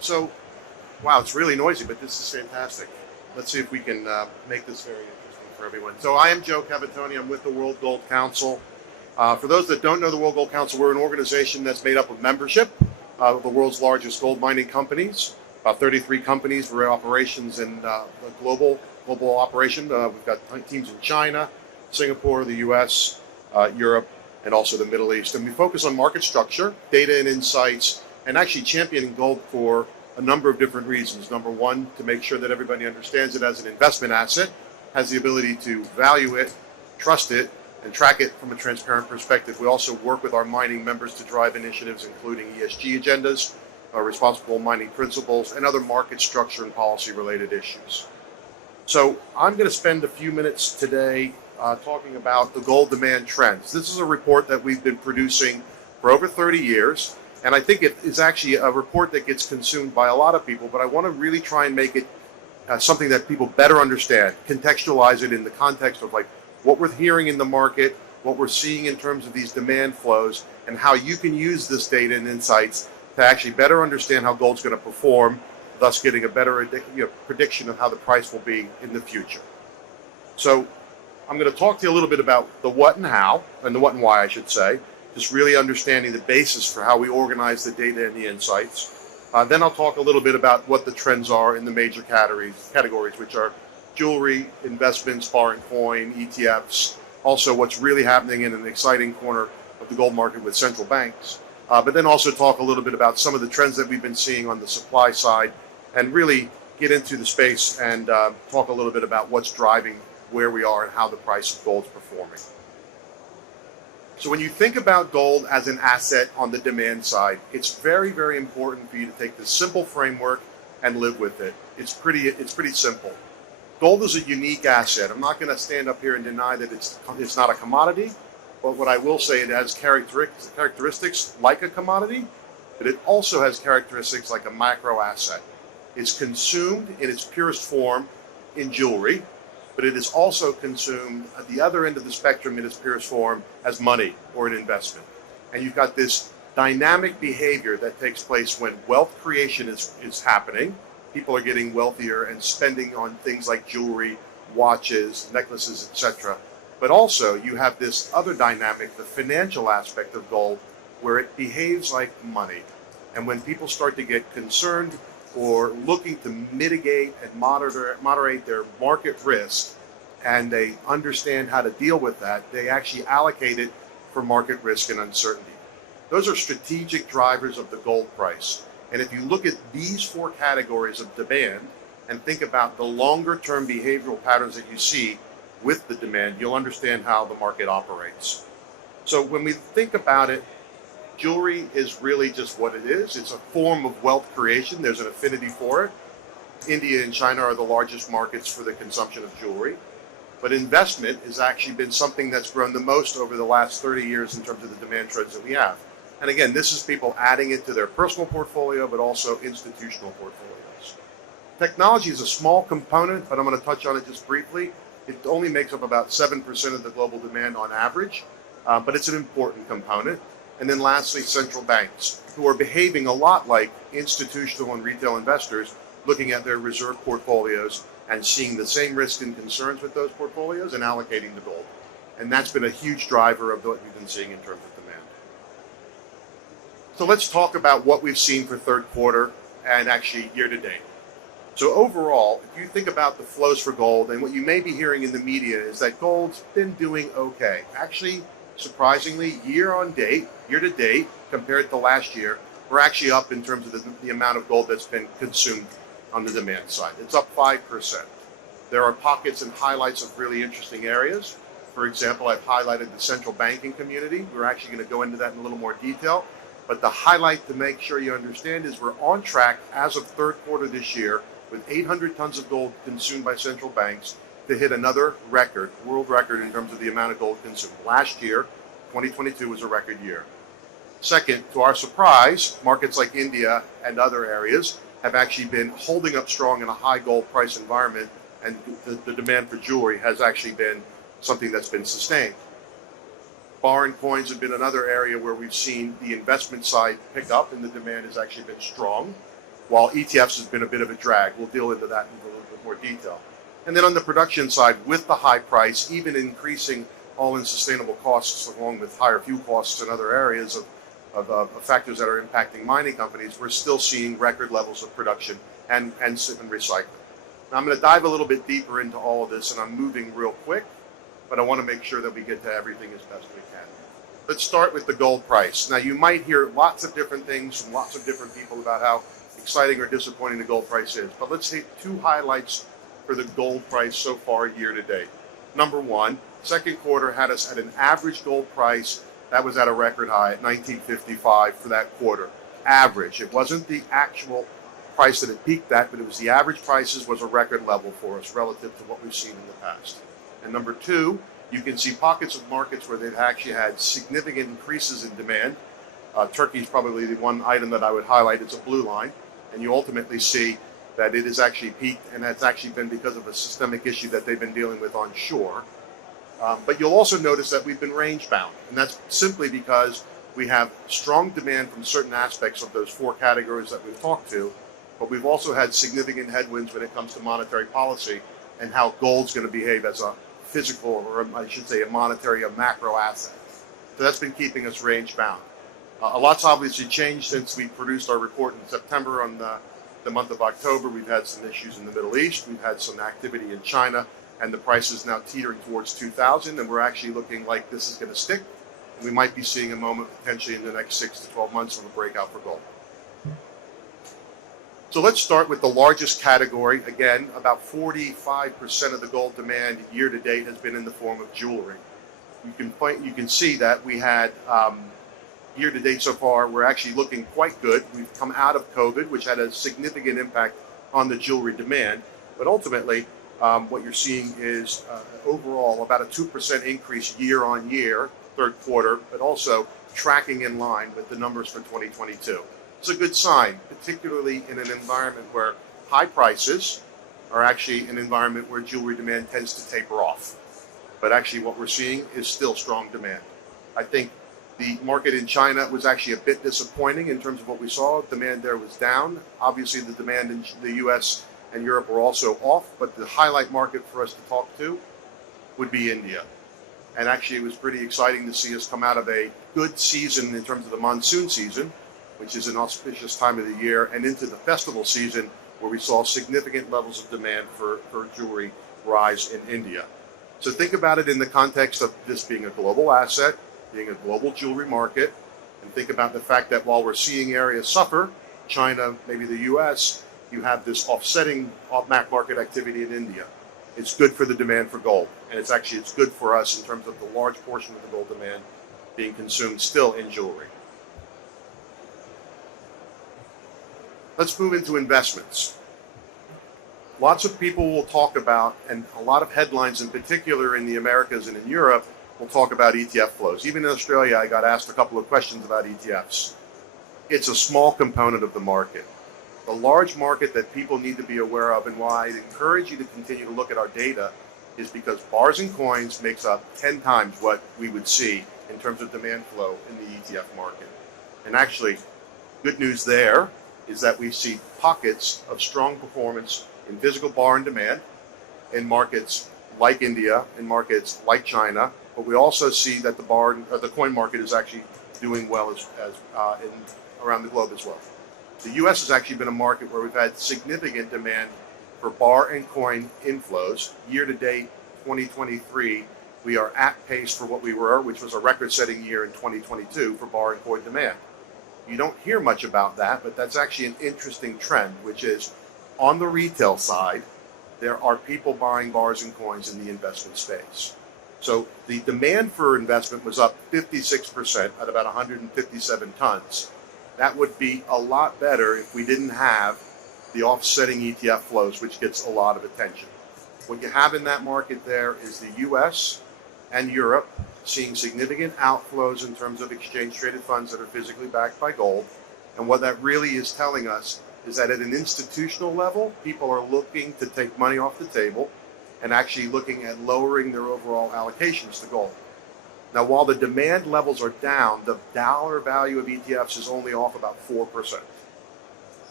So, wow, it's really noisy, but this is fantastic. Let's see if we can make this very interesting for everyone. So I am Joe Cavatoni. I'm with the World Gold Council. For those that don't know the World Gold Council, we're an organization that's made up of membership of the world's largest gold mining companies, about 33 companies. We're operations in the global operation. We've got teams in China, Singapore, the US, Europe, and also the Middle East. And we focus on market structure, data and insights, and actually championing gold for a number of different reasons. Number one, to make sure that everybody understands it as an investment asset, has the ability to value it, trust it, and track it from a transparent perspective. We also work with our mining members to drive initiatives including ESG agendas, responsible mining principles, and other market structure and policy related issues. So I'm going to spend a few minutes today talking about the gold demand trends. This is a report that we've been producing for over 30 years, and I think it is actually a report that gets consumed by a lot of people, but I want to really try and make it something that people better understand, contextualize it in the context of like what we're hearing in the market, what we're seeing in terms of these demand flows, and how you can use this data and insights to actually better understand how gold's going to perform, thus getting a better prediction of how the price will be in the future. So I'm going to talk to you a little bit about the what and how, and the what and why I should say, just really understanding the basis for how we organize the data and the insights. Then I'll talk a little bit about what the trends are in the major categories, which are jewelry, investments, foreign coin, ETFs, also what's really happening in an exciting corner of the gold market with central banks. But then also talk a little bit about some of the trends that we've been seeing on the supply side and really get into the space and talk a little bit about what's driving where we are and how the price of gold is performing. So when you think about gold as an asset on the demand side, it's very, very important for you to take this simple framework and live with it. It's pretty simple. Gold is a unique asset. I'm not going to stand up here and deny that it's not a commodity, but what I will say, it has characteristics like a commodity, but it also has characteristics like a macro asset. It's consumed in its purest form in jewelry, but it is also consumed at the other end of the spectrum in its purest form as money or an investment. And you've got this dynamic behavior that takes place when wealth creation is happening. People are getting wealthier and spending on things like jewelry, watches, necklaces, etc. But also you have this other dynamic, the financial aspect of gold, where it behaves like money. And when people start to get concerned or looking to mitigate and moderate their market risk, and they understand how to deal with that, they actually allocate it for market risk and uncertainty. Those are strategic drivers of the gold price. And if you look at these four categories of demand and think about the longer term behavioral patterns that you see with the demand, you'll understand how the market operates. So when we think about it, jewelry is really just what it is. It's a form of wealth creation. There's an affinity for it. India and China are the largest markets for the consumption of jewelry. But investment has actually been something that's grown the most over the last 30 years in terms of the demand trends that we have. And again, this is people adding it to their personal portfolio, but also institutional portfolios. Technology is a small component, but I'm going to touch on it just briefly. It only makes up about 7% of the global demand on average, but it's an important component. And then lastly, central banks, who are behaving a lot like institutional and retail investors, looking at their reserve portfolios and seeing the same risks and concerns with those portfolios and allocating the gold. And that's been a huge driver of what we've been seeing in terms of demand. So let's talk about what we've seen for third quarter and actually year to date. So overall, if you think about the flows for gold, and what you may be hearing in the media is that gold's been doing okay. Actually, surprisingly, year to date, compared to last year, we're actually up in terms of the amount of gold that's been consumed on the demand side. It's up 5%. There are pockets and highlights of really interesting areas. For example, I've highlighted the central banking community. We're actually going to go into that in a little more detail. But the highlight to make sure you understand is we're on track as of third quarter this year with 800 tons of gold consumed by central banks to hit another record, world record in terms of the amount of gold consumed. Last year, 2022 was a record year. Second, to our surprise, markets like India and other areas have actually been holding up strong in a high gold price environment, and the demand for jewelry has actually been something that's been sustained. Foreign coins have been another area where we've seen the investment side pick up and the demand has actually been strong. while ETFs has been a bit of a drag. We'll deal into that in a little bit more detail. And then on the production side, with the high price, even increasing all-in sustainable costs along with higher fuel costs and other areas of factors that are impacting mining companies, we're still seeing record levels of production and recycling. Now I'm going to dive a little bit deeper into all of this, and I'm moving real quick, but I want to make sure that we get to everything as best we can. Let's start with the gold price. Now you might hear lots of different things from lots of different people about how exciting or disappointing the gold price is, but let's take two highlights for the gold price so far year to date. Number one, second quarter had us at an average gold price that was at a record high at $19.55 for that quarter. Average. It wasn't the actual price that it peaked at, but it was the average prices was a record level for us relative to what we've seen in the past. And number two, you can see pockets of markets where they've actually had significant increases in demand. Turkey is probably the one item that I would highlight. It's a blue line. And you ultimately see that it has actually peaked, and that's actually been because of a systemic issue that they've been dealing with on shore. But you'll also notice that we've been range bound, and that's simply because we have strong demand from certain aspects of those four categories that we've talked to, but we've also had significant headwinds when it comes to monetary policy and how gold's going to behave as a physical, or I should say a monetary, a macro asset. So that's been keeping us range bound. A lot's obviously changed since we produced our report in September. On the month of October, we've had some issues in the Middle East, we've had some activity in China, and the price is now teetering towards 2,000, and we're actually looking like this is going to stick. And we might be seeing a moment potentially in the next 6 to 12 months of a breakout for gold. So let's start with the largest category. Again, about 45% of the gold demand year to date has been in the form of jewelry. You can see that we had year to date so far, we're actually looking quite good. We've come out of COVID, which had a significant impact on the jewelry demand. But ultimately, what you're seeing is overall about a 2% increase year on year, third quarter, but also tracking in line with the numbers for 2022. It's a good sign, particularly in an environment where high prices are actually an environment where jewelry demand tends to taper off. But actually what we're seeing is still strong demand. I think the market in China was actually a bit disappointing in terms of what we saw. Demand there was down. Obviously, the demand in the US and Europe were also off, but the highlight market for us to talk to would be India. And actually, it was pretty exciting to see us come out of a good season in terms of the monsoon season, which is an auspicious time of the year, and into the festival season, where we saw significant levels of demand for jewelry rise in India. So think about it in the context of this being a global asset, being a global jewelry market, and think about the fact that while we're seeing areas suffer, China, maybe the US, you have this offsetting market activity in India. It's good for the demand for gold, and it's good for us in terms of the large portion of the gold demand being consumed still in jewelry. Let's move into investments. Lots of people will talk about, and a lot of headlines in particular in the Americas and in Europe, will talk about ETF flows. Even in Australia, I got asked a couple of questions about ETFs. It's a small component of the market. The large market that people need to be aware of, and why I'd encourage you to continue to look at our data, is because bars and coins makes up 10 times what we would see in terms of demand flow in the ETF market. And actually, good news there is that we see pockets of strong performance in physical bar and demand in markets like India, in markets like China, but we also see that the coin market is actually doing well around the globe as well. The U.S. has actually been a market where we've had significant demand for bar and coin inflows. Year to date, 2023, we are at pace for what we were, which was a record-setting year in 2022 for bar and coin demand. You don't hear much about that, but that's actually an interesting trend, which is on the retail side, there are people buying bars and coins in the investment space. So the demand for investment was up 56% at about 157 tons. That would be a lot better if we didn't have the offsetting ETF flows, which gets a lot of attention. What you have in that market there is the US and Europe seeing significant outflows in terms of exchange-traded funds that are physically backed by gold. And what that really is telling us is that at an institutional level, people are looking to take money off the table and actually looking at lowering their overall allocations to gold. Now, while the demand levels are down, the dollar value of ETFs is only off about 4%.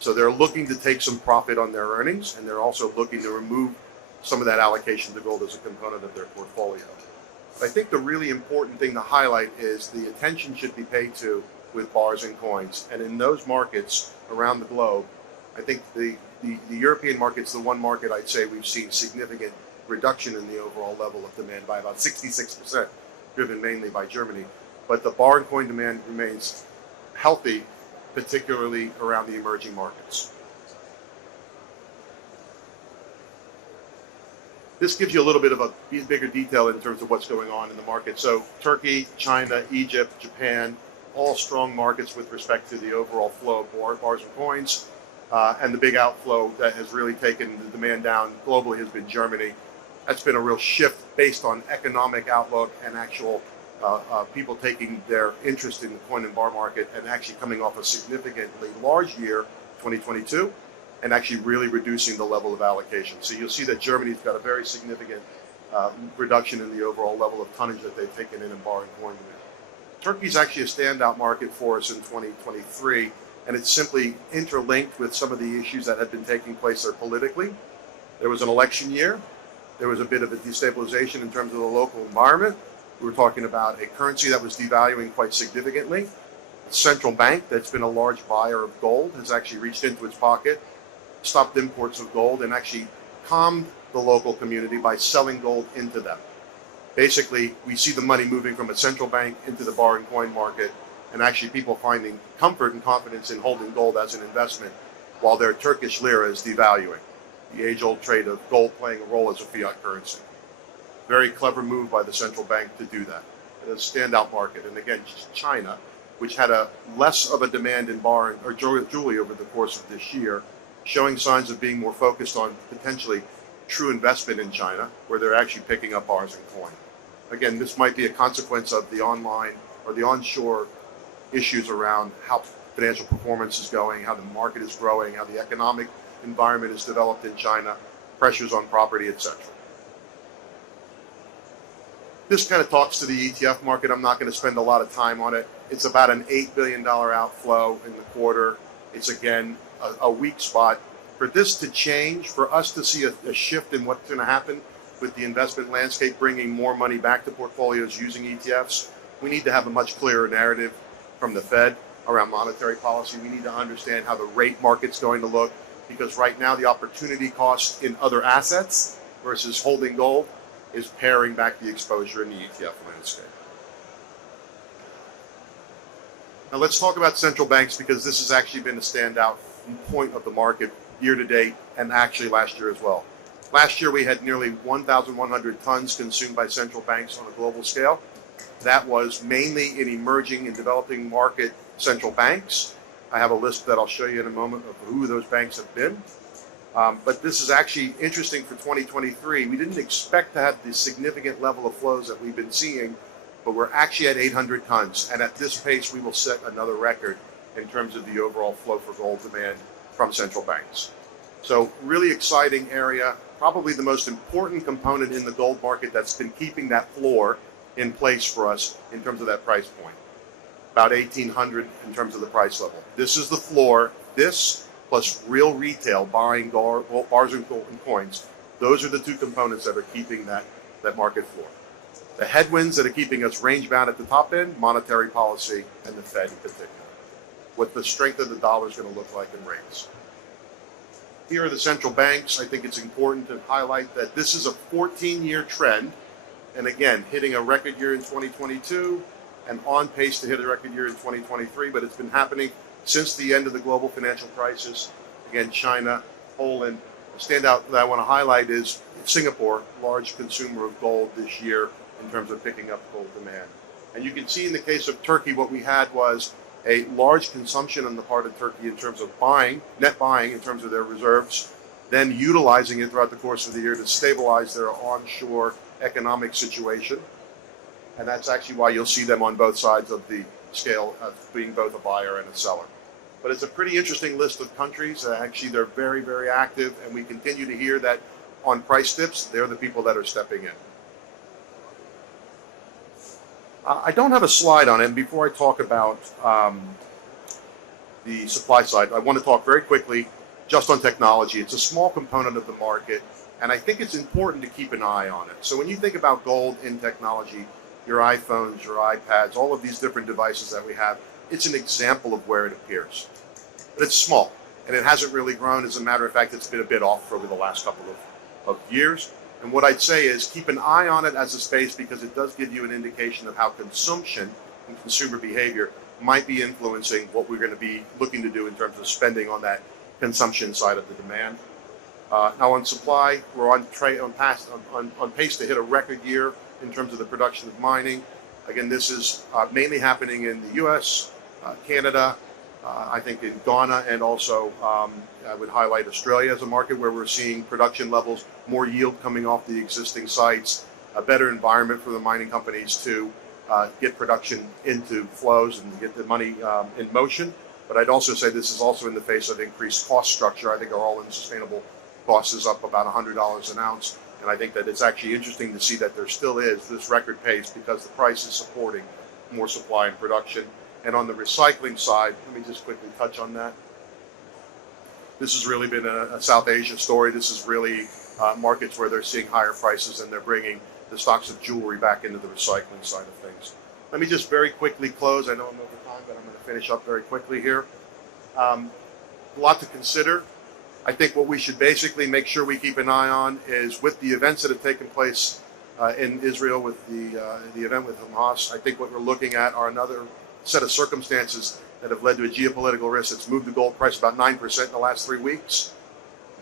So they're looking to take some profit on their earnings, and they're also looking to remove some of that allocation to gold as a component of their portfolio. But I think the really important thing to highlight is the attention should be paid to with bars and coins. And in those markets around the globe, I think the European market's the one market I'd say we've seen significant reduction in the overall level of demand by about 66%, driven mainly by Germany. But the bar and coin demand remains healthy, particularly around the emerging markets. This gives you a little bit of a bigger detail in terms of what's going on in the market. So Turkey, China, Egypt, Japan, all strong markets with respect to the overall flow of bars and coins. And the big outflow that has really taken the demand down globally has been Germany. That's been a real shift based on economic outlook and actual people taking their interest in the coin and bar market and actually coming off a significantly large year, 2022, and actually really reducing the level of allocation. So you'll see that Germany's got a very significant reduction in the overall level of tonnage that they've taken in bar and coin demand. Turkey's actually a standout market for us in 2023, and it's simply interlinked with some of the issues that have been taking place there politically. There was an election year. There was a bit of a destabilization in terms of the local environment. We were talking about a currency that was devaluing quite significantly. The central bank, that's been a large buyer of gold, has actually reached into its pocket, stopped imports of gold, and actually calmed the local community by selling gold into them. Basically, we see the money moving from a central bank into the bar and coin market, and actually people finding comfort and confidence in holding gold as an investment while their Turkish lira is devaluing. The age-old trade of gold playing a role as a fiat currency. Very clever move by the central bank to do that. It's a standout market. And again, China, which had a less of a demand in bar or jewelry over the course of this year, showing signs of being more focused on potentially true investment in China, where they're actually picking up bars and coin. Again, this might be a consequence of the online or the onshore issues around how financial performance is going, how the market is growing, how the economic environment is developed in China, pressures on property, etc. This kind of talks to the ETF market. I'm not going to spend a lot of time on it. It's about an $8 billion outflow in the quarter. It's, again, a weak spot. For this to change, for us to see a shift in what's going to happen with the investment landscape bringing more money back to portfolios using ETFs, we need to have a much clearer narrative from the Fed around monetary policy. We need to understand how the rate market's going to look, because right now the opportunity cost in other assets versus holding gold is paring back the exposure in the ETF landscape. Now let's talk about central banks, because this has actually been a standout point of the market year to date and actually last year as well. Last year we had nearly 1,100 tons consumed by central banks on a global scale. That was mainly in emerging and developing market central banks. I have a list that I'll show you in a moment of who those banks have been. But this is actually interesting for 2023. We didn't expect to have the significant level of flows that we've been seeing, but we're actually at 800 tons. And at this pace, we will set another record in terms of the overall flow for gold demand from central banks. So really exciting area, probably the most important component in the gold market that's been keeping that floor in place for us in terms of that price point. About 1,800 in terms of the price level. This is the floor. This plus real retail buying bars and coins. Those are the two components that are keeping that market floor. The headwinds that are keeping us range bound at the top end, monetary policy and the Fed in particular. What the strength of the dollar is going to look like in rates. Here are the central banks. I think it's important to highlight that this is a 14-year trend. And again, hitting a record year in 2022 and on pace to hit a record year in 2023, but it's been happening since the end of the global financial crisis. Again, China, Poland. The standout that I want to highlight is Singapore, large consumer of gold this year in terms of picking up gold demand. And you can see in the case of Turkey, what we had was a large consumption on the part of Turkey in terms of buying, net buying in terms of their reserves, then utilizing it throughout the course of the year to stabilize their onshore economic situation. And that's actually why you'll see them on both sides of the scale as being both a buyer and a seller. But it's a pretty interesting list of countries. Actually, they're very, very active, and we continue to hear that on price dips, they're the people that are stepping in. I don't have a slide on it. And before I talk about the supply side, I want to talk very quickly just on technology. It's a small component of the market, and I think it's important to keep an eye on it. So when you think about gold in technology, your iPhones, your iPads, all of these different devices that we have, it's an example of where it appears. But it's small, and it hasn't really grown. As a matter of fact, it's been a bit off over the last couple of years. And what I'd say is keep an eye on it as a space, because it does give you an indication of how consumption and consumer behavior might be influencing what we're going to be looking to do in terms of spending on that consumption side of the demand. Now on supply, we're on pace to hit a record year in terms of the production of mining. Again, this is mainly happening in the U.S., Canada, I think in Ghana, and also I would highlight Australia as a market where we're seeing production levels, more yield coming off the existing sites, a better environment for the mining companies to get production into flows and get the money in motion. But I'd also say this is also in the face of increased cost structure. I think our all-in sustainable cost is up about $100 an ounce. And I think that it's actually interesting to see that there still is this record pace, because the price is supporting more supply and production. And on the recycling side, let me just quickly touch on that. This has really been a South Asia story. This is really markets where they're seeing higher prices, and they're bringing the stocks of jewelry back into the recycling side of things. Let me just very quickly close. I know I'm over time, but I'm going to finish up very quickly here. A lot to consider. I think what we should basically make sure we keep an eye on is, with the events that have taken place in Israel with the event with Hamas, I think what we're looking at are another set of circumstances that have led to a geopolitical risk that's moved the gold price about 9% in the last 3 weeks.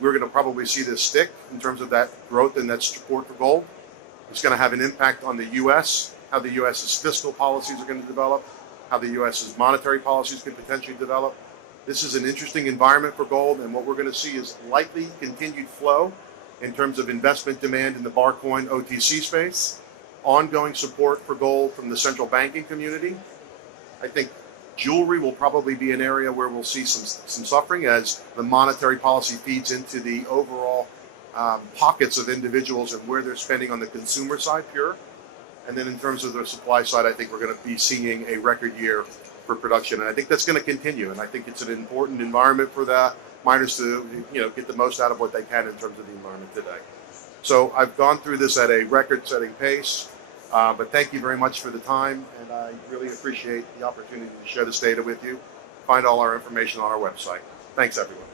We're going to probably see this stick in terms of that growth and that support for gold. It's going to have an impact on the U.S., how the U.S.'s fiscal policies are going to develop, how the U.S.'s monetary policies can potentially develop. This is an interesting environment for gold, and what we're going to see is likely continued flow in terms of investment demand in the bar coin OTC space, ongoing support for gold from the central banking community. I think jewelry will probably be an area where we'll see some suffering as the monetary policy feeds into the overall pockets of individuals and where they're spending on the consumer side pure. And then in terms of the supply side, I think we're going to be seeing a record year for production, and I think that's going to continue. And I think it's an important environment for the miners to, get the most out of what they can in terms of the environment today. So I've gone through this at a record-setting pace, but thank you very much for the time, and I really appreciate the opportunity to share this data with you. Find all our information on our website. Thanks, everyone.